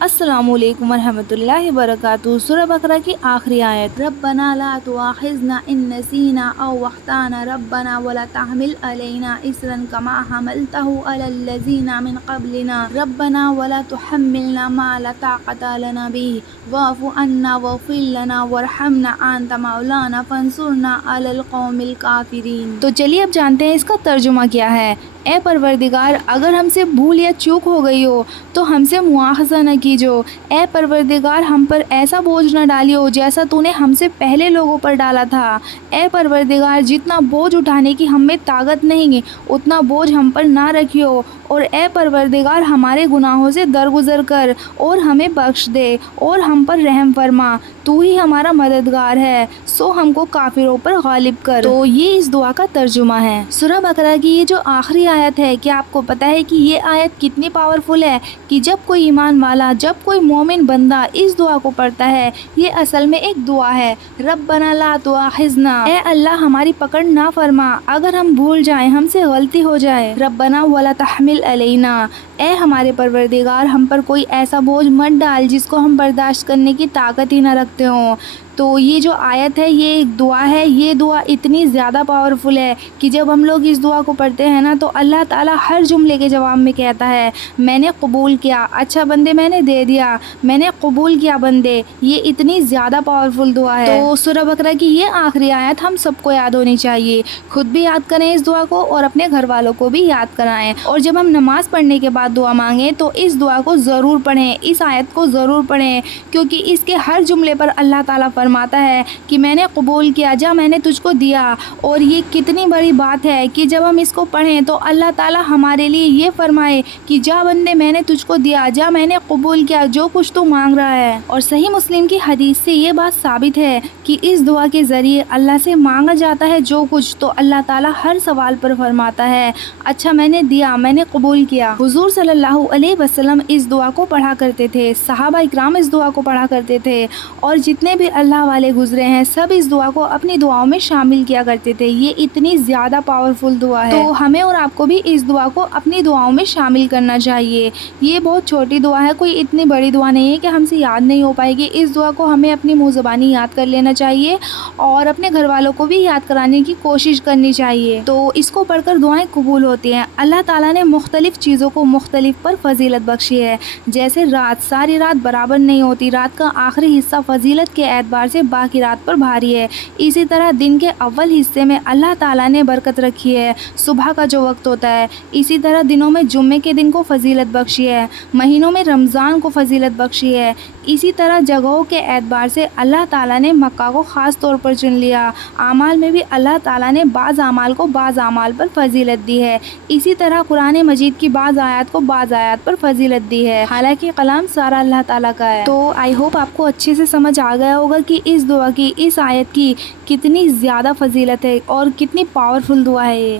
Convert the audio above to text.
السلام علیکم ورحمۃ اللہ وبرکاتہ۔ سورہ بقرہ کی آخری آیت، ربنا لا تؤاخذنا ان نسینا او اخطانا ربنا ولا تحمل علینا اصرا کما حملته علی الذین من قبلنا ربنا ولا تحملنا ما لا طاقت لنا به واعف عنا واغفر لنا وارحمنا انت مولانا فانصرنا علی القوم الکافرین۔ تو چلیے اب جانتے ہیں اس کا ترجمہ کیا ہے۔ اے پروردگار، اگر ہم سے بھول یا چوک ہو گئی ہو تو ہم سے مواخذہ نہ کیجو۔ اے پروردگار، ہم پر ایسا بوجھ نہ ڈالیو جیسا تو نے ہم سے پہلے لوگوں پر ڈالا تھا۔ اے پروردگار، جتنا بوجھ اٹھانے کی ہم میں طاقت نہیں اتنا بوجھ ہم پر نہ رکھیو، اور اے پروردگار ہمارے گناہوں سے درگزر کر اور ہمیں بخش دے اور ہم پر رحم فرما، تو ہی ہمارا مددگار ہے، سو ہم کو کافروں پر غالب کر۔ تو یہ اس دعا کا ترجمہ ہے۔ سورہ بقرہ کی یہ جو آخری آیت ہے، کیا آپ کو پتہ ہے کہ یہ آیت کتنی پاورفل ہے؟ کہ جب کوئی ایمان والا، جب کوئی مومن بندہ اس دعا کو پڑھتا ہے، یہ اصل میں ایک دعا ہے، ربنا لا تؤاخذنا، اے اللہ ہماری پکڑ نہ فرما اگر ہم بھول جائیں، ہم سے غلطی ہو جائے، ربنا ولا تحمل علینا، اے ہمارے پروردگار ہم پر کوئی ایسا بوجھ مت ڈال جس کو ہم برداشت کرنے کی طاقت ہی نہ رکھتے ہوں۔ تو یہ جو آیت ہے یہ ایک دعا ہے، یہ دعا اتنی زیادہ پاورفل ہے کہ جب ہم لوگ اس دعا کو پڑھتے ہیں نا تو اللہ تعالیٰ ہر جملے کے جواب میں کہتا ہے میں نے قبول کیا، اچھا بندے میں نے دے دیا، میں نے قبول کیا بندے۔ یہ اتنی زیادہ پاورفل دعا ہے۔ تو سورہ بقرہ کی یہ آخری آیت ہم سب کو یاد ہونی چاہیے، خود بھی یاد کریں اس دعا کو اور اپنے گھر والوں کو بھی یاد کرائیں، اور جب ہم نماز پڑھنے کے بعد دعا مانگیں تو اس دعا کو ضرور پڑھیں، اس آیت کو ضرور پڑھیں، کیونکہ اس کے ہر جملے پر اللہ تعالیٰ فرماتا ہے کہ میں نے قبول کیا، جا میں نے تجھ کو دیا۔ اور یہ کتنی بڑی بات ہے کہ جب ہم اس کو پڑھیں تو اللہ تعالیٰ ہمارے لیے یہ فرمائے کہ جا بندے میں نے تجھ کو دیا، جا میں نے قبول کیا جو کچھ تو مانگ رہا ہے۔ اور صحیح مسلم کی حدیث سے یہ بات ثابت ہے کہ اس دعا کے ذریعے اللہ سے مانگا جاتا ہے جو کچھ تو اللہ تعالیٰ ہر سوال پر فرماتا ہے اچھا میں نے دیا، میں نے قبول کیا۔ حضور صلی اللہ علیہ وسلم اس دعا کو پڑھا کرتے تھے، صحابہ اکرام اس دعا کو پڑھا کرتے تھے، اور جتنے بھی اللہ والے گزرے ہیں سب اس دعا کو اپنی دعاؤں میں شامل کیا کرتے تھے۔ یہ اتنی زیادہ پاورفل دعا ہے، تو ہمیں اور آپ کو بھی اس دعا کو اپنی دعاؤں میں شامل کرنا چاہیے۔ یہ بہت چھوٹی دعا ہے، کوئی اتنی بڑی دعا نہیں ہے کہ ہم سے یاد نہیں ہو پائے گی۔ اس دعا کو ہمیں اپنی منہ زبانی یاد کر لینا چاہیے اور اپنے گھر والوں کو بھی یاد کرانے کی کوشش کرنی چاہیے، تو اس کو پڑھ کر دعائیں قبول ہوتی ہیں۔ اللہ تعالیٰ نے مختلف چیزوں کو مختلف پر فضیلت بخشی ہے، جیسے رات، ساری رات برابر نہیں ہوتی، رات کا آخری حصہ فضیلت کے اعتبار سے باقی رات پر بھاری ہے۔ اسی طرح دن کے اول حصے میں اللہ تعالیٰ نے برکت رکھی ہے، صبح کا جو وقت ہوتا ہے۔ اسی طرح دنوں میں جمعے کے دن کو فضیلت بخشی ہے، مہینوں میں رمضان کو فضیلت بخشی ہے۔ اسی طرح جگہوں کے اعتبار سے اللہ تعالیٰ نے مکہ کو خاص طور پر چن لیا۔ اعمال میں بھی اللہ تعالیٰ نے بعض اعمال کو بعض اعمال پر فضیلت دی ہے۔ اسی طرح قرآن مجید کی بعض آیات کو بعض آیات پر فضیلت دی ہے، حالانکہ کلام سارا اللہ تعالیٰ کا ہے۔ تو آئی ہوپ آپ کو اچھے سے سمجھ آ گیا ہوگا کہ اس دعا کی، اس آیت کی کتنی زیادہ فضیلت ہے اور کتنی پاورفل دعا ہے یہ۔